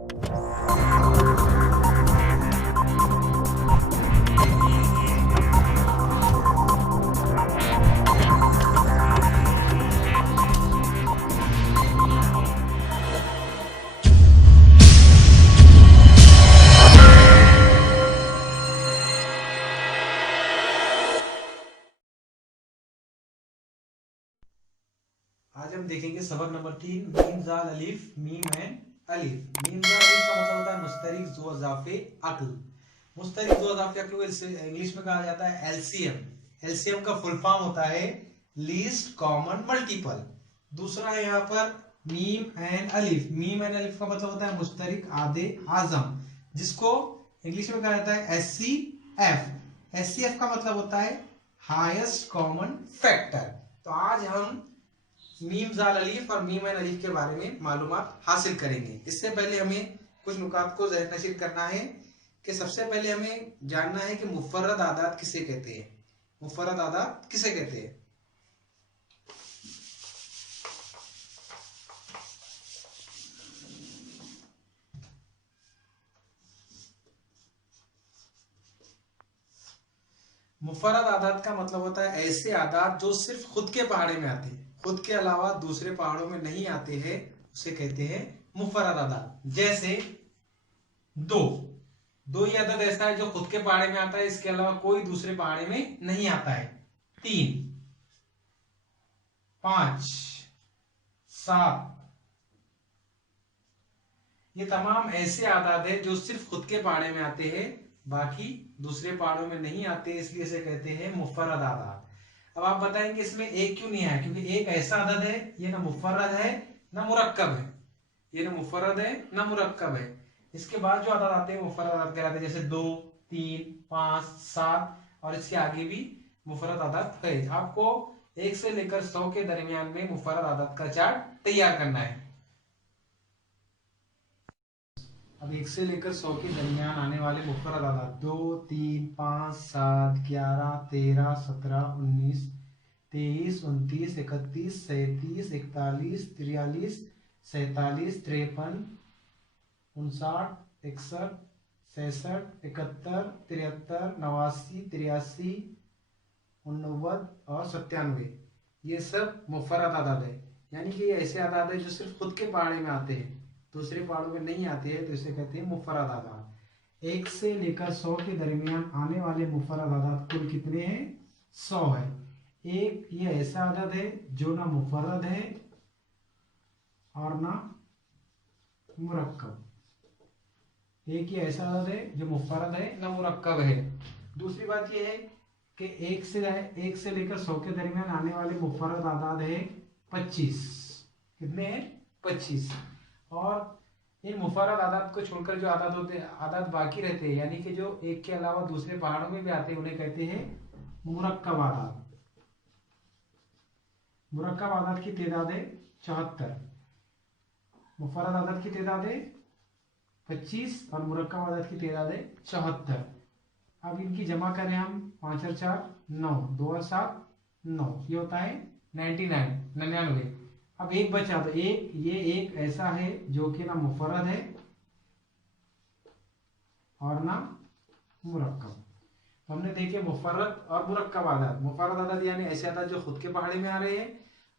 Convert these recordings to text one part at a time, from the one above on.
आज हम देखेंगे सबक नंबर 3 मीम जाल अलिफ मीम एंड अलिफ। मीम जाल अलिफ का मतलब होता है मुस्तरिक ज़ो इज़ाफ़े अक्ल। मुस्तरिक ज़ो इज़ाफ़े अक्ल को इंग्लिश में कहा जाता है एलसीएम। एलसीएम का फुल फॉर्म होता है लीस्ट कॉमन मल्टीपल। दूसरा है यहाँ पर मीम एंड अलिफ। मीम एंड अलिफ का मतलब होता है मुस्तरिक आधे आजम, जिसको इंग्लिश में कहा जाता है एचसीएफ। एचसीएफ का मतलब होता है हाईएस्ट कॉमन फैक्टर। तो आज हम मीम जाल अलीफ और मीम एन अलीफ के बारे में मालूमात हासिल करेंगे। इससे पहले हमें कुछ नुकात को ज़हन नशीद करना है कि सबसे पहले हमें जानना है कि मुफर्रद आदात किसे कहते हैं। मुफर्रद आदात किसे कहते हैं? मुफर्रद आदात का मतलब होता है ऐसे आदात जो सिर्फ खुद के पहाड़े में आते हैं, खुद के अलावा दूसरे पहाड़ों में नहीं आते हैं, उसे कहते हैं मुफर्रद आदात। जैसे दो दो ये अदद ऐसा है जो खुद के पहाड़े में आता है, इसके अलावा कोई दूसरे पहाड़े में नहीं आता है। 3, 5, 7 ये तमाम ऐसे आदाद है जो सिर्फ खुद के पहाड़े में आते हैं, बाकी दूसरे पहाड़ों में नहीं आते, इसलिए इसे कहते हैं मुफर्रद आदाद। अब आप बताएंगे इसमें एक क्यों नहीं आया? क्योंकि एक ऐसा अदद है, ये ना मुफर्रद है ना मुरक्कब है। ये ना मुफर्रद है ना मुरक्कब है। इसके बाद जो अदद आते हैं मुफर्रद अदद कहलाते हैं, जैसे 2, 3, 5, 7 और इसके आगे भी मुफर्रद अदद है। आपको 1 से लेकर 100 के दरमियान में मुफर्रद अदद का चार्ट तैयार करना है। अब 1 से लेकर 100 के दरमियान आने वाले मुफर्रद अदद 2, 3, 5, 7, 11, 13, 17, 19, 23, 29, 31, 37, 41, 43, 47, 53, 59, 61, 66, 71, 73, 89, 83, 89 और 97 ये सब मुफर्रद अदद है। यानी कि ये ऐसे अदद है जो सिर्फ खुद के पहाड़े में आते हैं, दूसरे पहाड़ों में नहीं आते हैं, तो इसे कहते हैं मुफर्रद आदाद। 1 से लेकर 100 के दरमियान आने वाले मुफर्रद आदाद कुल कितने हैं? 100 है। एक ये ऐसा आदद है जो ना मुफर्रद है और ना मुरक्कब। एक ये ऐसा आदद है जो मुफर्रद है ना मुरक्कब है। दूसरी बात यह है कि 1 से लेकर 100 के दरमियान आने वाले मुफर्रद आदाद है 25। कितने हैं? 25। और इन मुफर्रद आदात को छोड़कर जो आदात होते हैं, आदात बाकी रहते हैं, यानी कि जो एक के अलावा दूसरे पहाड़ों में भी आते हैं, उन्हें कहते हैं मुरक्कब आदात। मुरक्कब आदात की तादाद है 74। मुफर्रद आदात की तादाद है 25 और मुरक्कब आदात की तादाद है 74। अब इनकी जमा करें हम, 5 और 4 9, 2 और 7 9, ये होता है 99। अब एक बचा, तो ये एक ऐसा है जो कि ना मुफर्रद है और ना मुरक्कब। तो हमने देखे मुफर्रद और मुरक्कब आदाद। मुफर्रद आदाद यानी ऐसे आदाद जो खुद के पहाड़े में आ रहे हैं,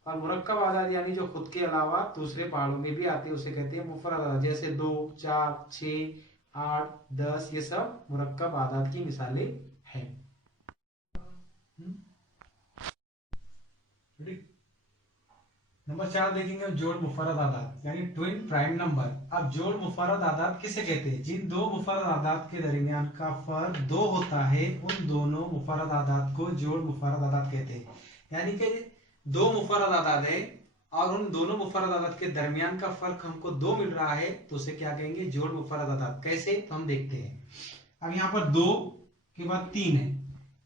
और मुरक्कब आदाद यानी जो खुद के अलावा दूसरे पहाड़ों में भी आते हैं, उसे कहते हैं मुफर्रद आदाद। जैसे 2, 4, 6, 8, 10 ये सब मुरक्कब आदाद की मिसालें हैं। नंबर 4 देखेंगे जोड़ मुफर्रद आदाद यानी ट्विन प्राइम नंबर। अब जोड़ मुफर्रद आदाद किसे कहते हैं? जिन दो मुफर्रद आदाद के दरमियान का फर्क 2 होता है, उन दोनों मुफर्रद आदाद को जोड़ मुफर्रद आदाद कहते हैं। यानी कि 2 मुफर्रद आदाद है और उन दोनों मुफर्रद आदाद के दरमियान का फर्क हमको 2 मिल रहा है, तो उसे क्या कहेंगे? जोड़ मुफर्रद आदाद। कैसे? तो हम देखते हैं। अब यहाँ पर 2 के बाद 3 है,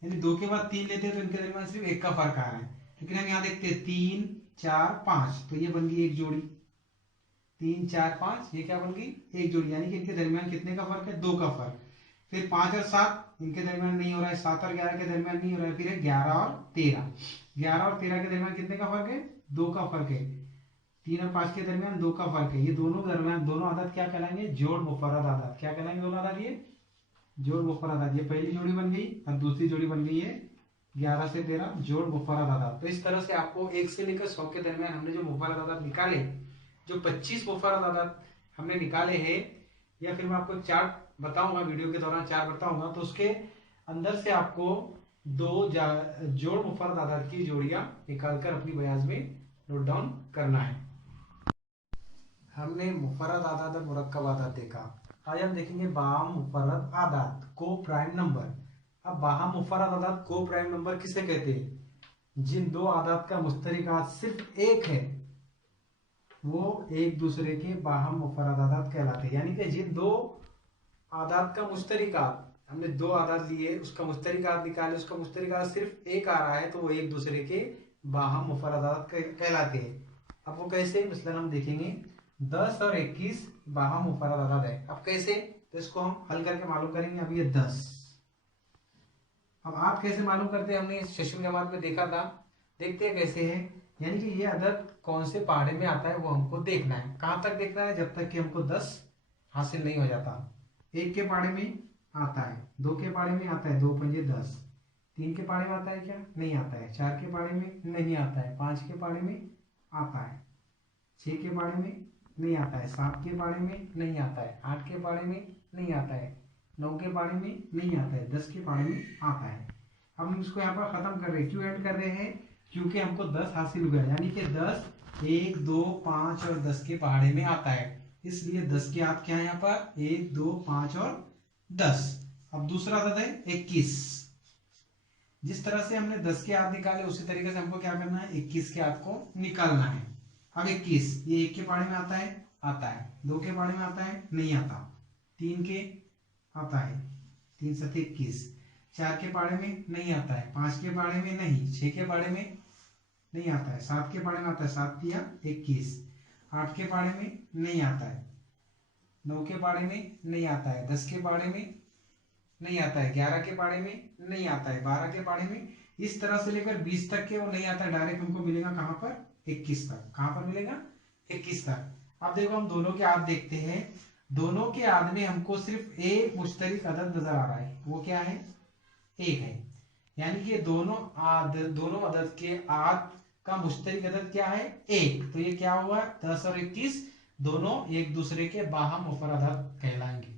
यानी 2 के बाद 3 लेते हैं तो इनके दरमियान सिर्फ 1 का फर्क आ रहा है। लेकिन हम यहाँ देखते हैं 3, 4, 5, तो ये बन गई एक जोड़ी। 3, 4, 5 ये क्या बन गई? एक जोड़ी। यानी कि इनके दरमियान कितने का फर्क है? 2 का फर्क। फिर 5 और 7 इनके दरमियान नहीं हो रहा है, 7 और 11 के दरमियान नहीं हो रहा है। फिर है 11 और 13। 11 और 13 के दरमियान कितने का फर्क है? 2 का फर्क है। 3 और 5 के दरमियान 2 का फर्क है, ये दोनों दरमियान दोनों आदत क्या कहलाएंगे, जोड़ मुफर्रद आदत। क्या कहलाएंगे दोनों आदत, ये जोड़ मुफर्रद आदत। ये पहली जोड़ी बन गई और दूसरी जोड़ी बन गई है 11 से 13 जोड़ मुफर्रद आदत। तो इस तरह से आपको 1 से लेकर 100 के दरमियान हमने जो मुफर्रद आदत निकाले, जो 25 मुफर्रद आदत हमने निकाले हैं, या फिर मैं आपको चार्ट बताऊंगा, वीडियो के दौरान चार्ट बताऊंगा, तो उसके अंदर से आपको दो जोड़ मुफर्रद आदत की जोड़ियां निकालकर अपनी बयाज में नोट डाउन करना है। हमने मुफर्रद आदात और मुरक्कब आदात देखा। आज हम देखेंगे बाहम मुफर्रद आदात, को प्राइम नंबर। अब बाहम मुफर्रद आदात को प्राइम नंबर किसे कहते हैं, जिन दो आदात का मुश्तरिकात सिर्फ एक है वो एक दूसरे के बाहम मुफर्रद आदात कहलाते हैं। यानी कि जिन दो आदात का मुश्तरिकात, हमने दो आदात लिए, उसका मुश्तरिकात निकाले, उसका मुश्तरिकात सिर्फ एक आ रहा है, तो वो एक दूसरे के बाहम मुफर्रद आदात कहलाते हैं। अब वो कैसे, मसलन हम देखेंगे 10 और 21 बाहम मुफर्रद आदात है। अब कैसे, तो इसको हम हल करके मालूम करेंगे। अब ये 10, अब आप कैसे मालूम करते हैं, हमने सेशन जमात में देखा था, देखते हैं कैसे है। यानी कि ये अदद कौन से पहाड़े में आता है वो हमको देखना है। कहां तक देखना है, जब तक कि हमको 10 हासिल नहीं हो जाता। 1 के पहाड़े में आता है, 2 के पहाड़े में आता है, 2 पंजे 10, 3 के पहाड़े में आता है क्या, नहीं आता है, 4 के पहाड़े में नहीं आता है, 5 के पहाड़े में आता है, 6 के पहाड़े में नहीं आता है, 7 के पहाड़े में नहीं आता है, 8 के पहाड़े में नहीं आता है, 9 के पहाड़े में नहीं आता है, 10 के पहाड़े में आता है। अब हम इसको यहाँ पर खत्म कर रहे हैं, क्यों ऐड कर रहे हैं, क्योंकि हमको 10 हासिल हुआ है। यानी कि 10 1 2 5 और 10 के पहाड़े में आता है, इसलिए 10 के हाथ क्या है यहाँ पर, 1 2 5 और 10। अब दूसरा आदत है 21। जिस तरह से हमने 10 के हाथ निकाले उसी तरीके से हमको क्या करना है, 21 के हाथ को निकालना है। अब 21 ये 1 के पहाड़े में आता है, आता है, 2 के पहाड़े में आता है, नहीं आता, 3 के आता है, 3 7 21, 4 के पहाड़े में नहीं आता है, 5 के पहाड़े में नहीं, 6 के पहाड़े में नहीं आता है, 7 के पहाड़े में आता है, 7 तिया 21, 8 के पहाड़े में नहीं आता है, 9 के पहाड़े में नहीं आता है, 10 के पहाड़े में नहीं आता है, 11 के पहाड़े में नहीं आता है, 12 के पहाड़े में, इस तरह से लेकर 20 तक के वो नहीं आता है। डायरेक्ट हमको मिलेगा कहां पर, 21 तक। कहां पर मिलेगा, 21 तक। अब देखो हम दोनों के आद देखते हैं, दोनों के आद में हमको सिर्फ एक मुश्तरिक अदद नजर आ रहा है, वो क्या है, 1 है। यानी कि दोनों अदद के आद का मुश्तरिक अदद क्या है, 1। तो ये क्या हुआ, 10 और 21 दोनों एक दूसरे के बाहम मुफर्रद अदद कहलाएंगे।